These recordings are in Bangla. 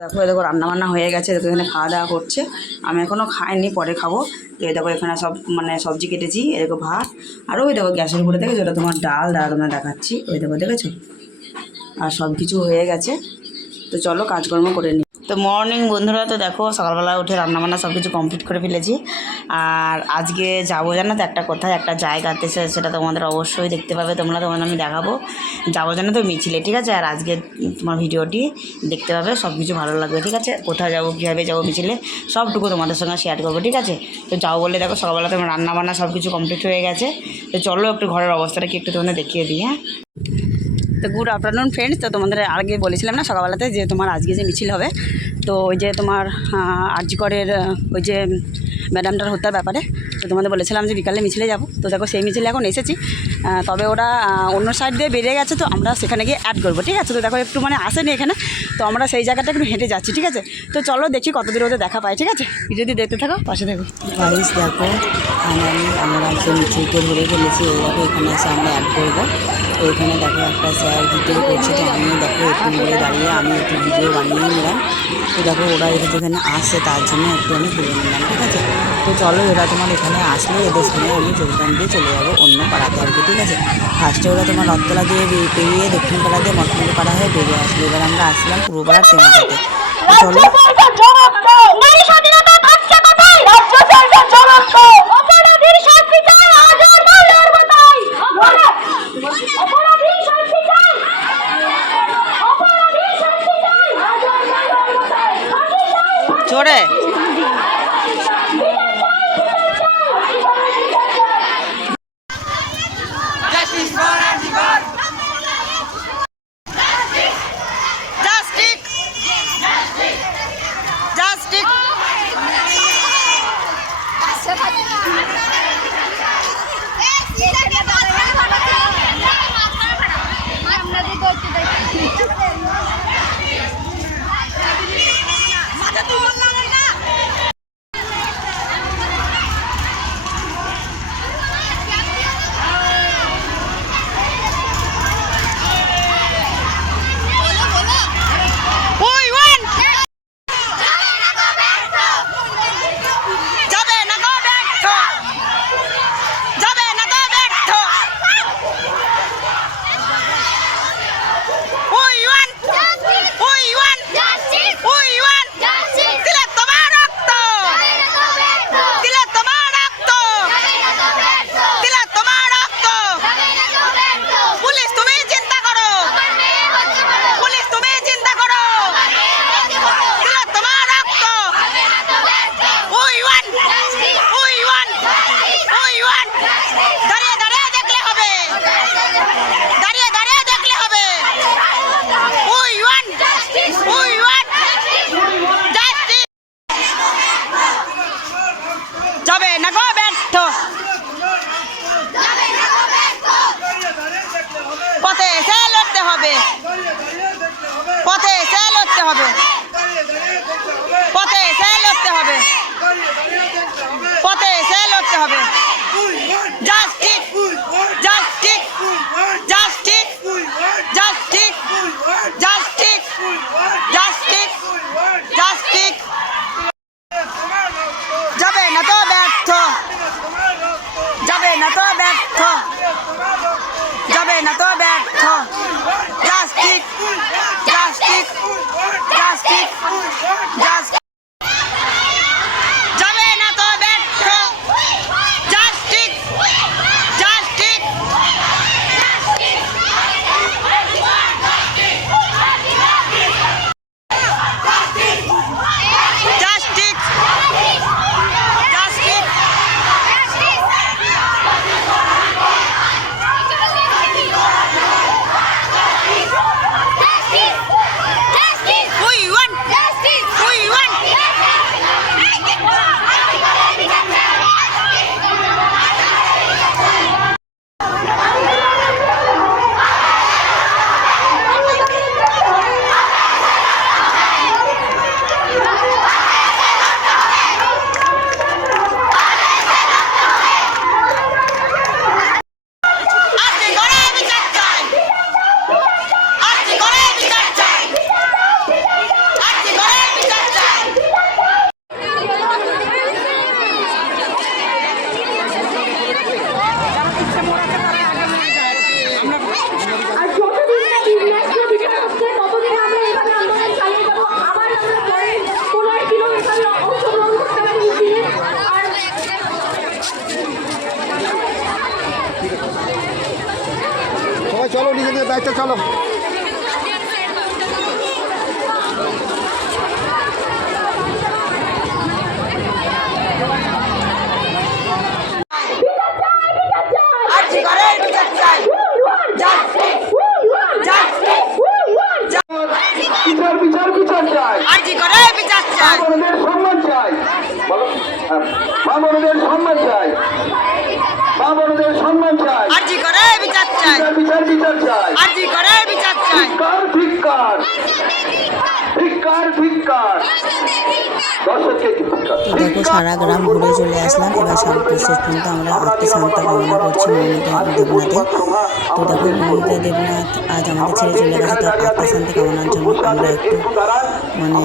দেখো এই দেখো রান্নাবান্না হয়ে গেছে, দেখো এখানে খাওয়া দাওয়া করছে। আমি এখনও খাইনি, পরে খাব। তো দেখো এখানে সব মানে সবজি কেটেছি দেখো ভাত। আর ওই দেখো গ্যাসের উপরে দেখেছ? ওটা তোমার ডাল ডাল তোমার দেখাচ্ছি। ওই দেখো, দেখেছ? আর সব কিছু হয়ে গেছে। তো চলো কাজকর্ম করে নিই তো মর্নিং বন্ধুরা, তো দেখো সকালবেলা উঠে রান্নাবান্না সব কিছু কমপ্লিট করে ফেলেছি। আর আজকে যাব জানো তো একটা কোথায়, একটা জায়গাতে সেটা তোমাদের অবশ্যই দেখতে পাবে, তোমরা তোমাদের আমি দেখাবো। যাব জানো তো মিছিলে, ঠিক আছে? আর আজকে তোমার ভিডিওটি দেখতে পাবে সব কিছু ভালো লাগবে, ঠিক আছে? কোথায় যাব, কীভাবে যাব মিছিলে, সবটুকু তোমাদের সঙ্গে শেয়ার করব, ঠিক আছে? তো যাও বলে দেখো, সকালবেলা তোমার রান্নাবান্না সব কিছু কমপ্লিট হয়ে গেছে। তো চলো একটু ঘরের অবস্থাটা কি একটু তোমাদের দেখিয়ে দিই হ্যাঁ? তো গুড আফটারনুন ফ্রেন্ডস তো তোমাদের আগে বলেছিলাম না সকালবেলাতে যে তোমার আজকে যে মিছিল হবে তো ওই যে তোমার আরজিকরের ওই যে ম্যাডামটার হত্যার ব্যাপারে, তো তোমাদের বলেছিলাম যে বিকালে মিছিলে যাব। তো দেখো সেই মিছিলে এখন এসেছি। তবে ওরা অন্য সাইড দিয়ে বেরিয়ে গেছে তো আমরা সেখানে গিয়ে অ্যাড করব, ঠিক আছে? তো দেখো একটু মানে আসেনি এখানে, তো আমরা সেই জায়গাটা একটু হেঁটে যাচ্ছি, ঠিক আছে? তো চলো দেখি কত দূর ওদের দেখা পাই, ঠিক আছে? যদি দেখতে থাকো, পাশে দেখো। গাইস দেখো, আমি আমরা যে মিছিলকে ফেলেছি দেখো এখানে এসে আমরা অ্যাড করব। তো এখানে দেখো একটা স্যার ভিডিও করছে, তো আমি দেখো একটু দূরে দাঁড়িয়ে আমি একটু ভিডিও বানিয়ে নিলাম। তো দেখো ওরা এখানে যেখানে আসছে তার জন্য একটু আমি তুলে নিলাম, ঠিক আছে? তো চলো এরা তোমার এখানে আসলে এদের সঙ্গে আমি যোগদান দিয়ে চলে যাব অন্য পাড়াতে আর কি, ঠিক আছে? ফার্স্টে ওরা তোমার রথতলা দিয়ে পেরিয়ে দক্ষিণ পাড়া দিয়ে মঠমন্দির পাড়া হয়ে বেরিয়ে আসলো। এবার আমরা আসলাম পূর্ব পাড়ার টেমাটাতে তো চলো 先把 Yes. চলো নিজেদের দায়িত্ব চলো। হ্যাঁ, মানবদের সম্মান চাই। মানবদের সম্মান চাই। আর্জি করে বিচার চাই। বিচার বিচার চাই। আর্জি করে বিচার চাই। ধিক্কার ধিক্কার। ধিক্কার ধিক্কার। দর্শককে তো দেখো, সারা গ্রাম ঘুরে চলে আসলাম। এবার শেষ পর্যন্ত আমরা আত্মীয় শান্তা কামনা করছি মমতা দেবনাথের। তো দেখো, মমতা, দেবনাথ আজ আমাদের ছেড়ে চলে গেছে, তো আত্মীয় শান্তি কামনার জন্য আমরা একটু মানে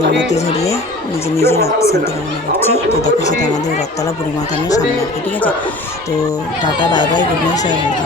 মোমবাতি ধরিয়ে নিজে নিজের আত্মীয় শান্তি কামনা করছি। তো দেখো, সেটা আমাদের রথতলা বুড়ি সামনে আর ঠিক আছে? তো tata, bye bye, good night.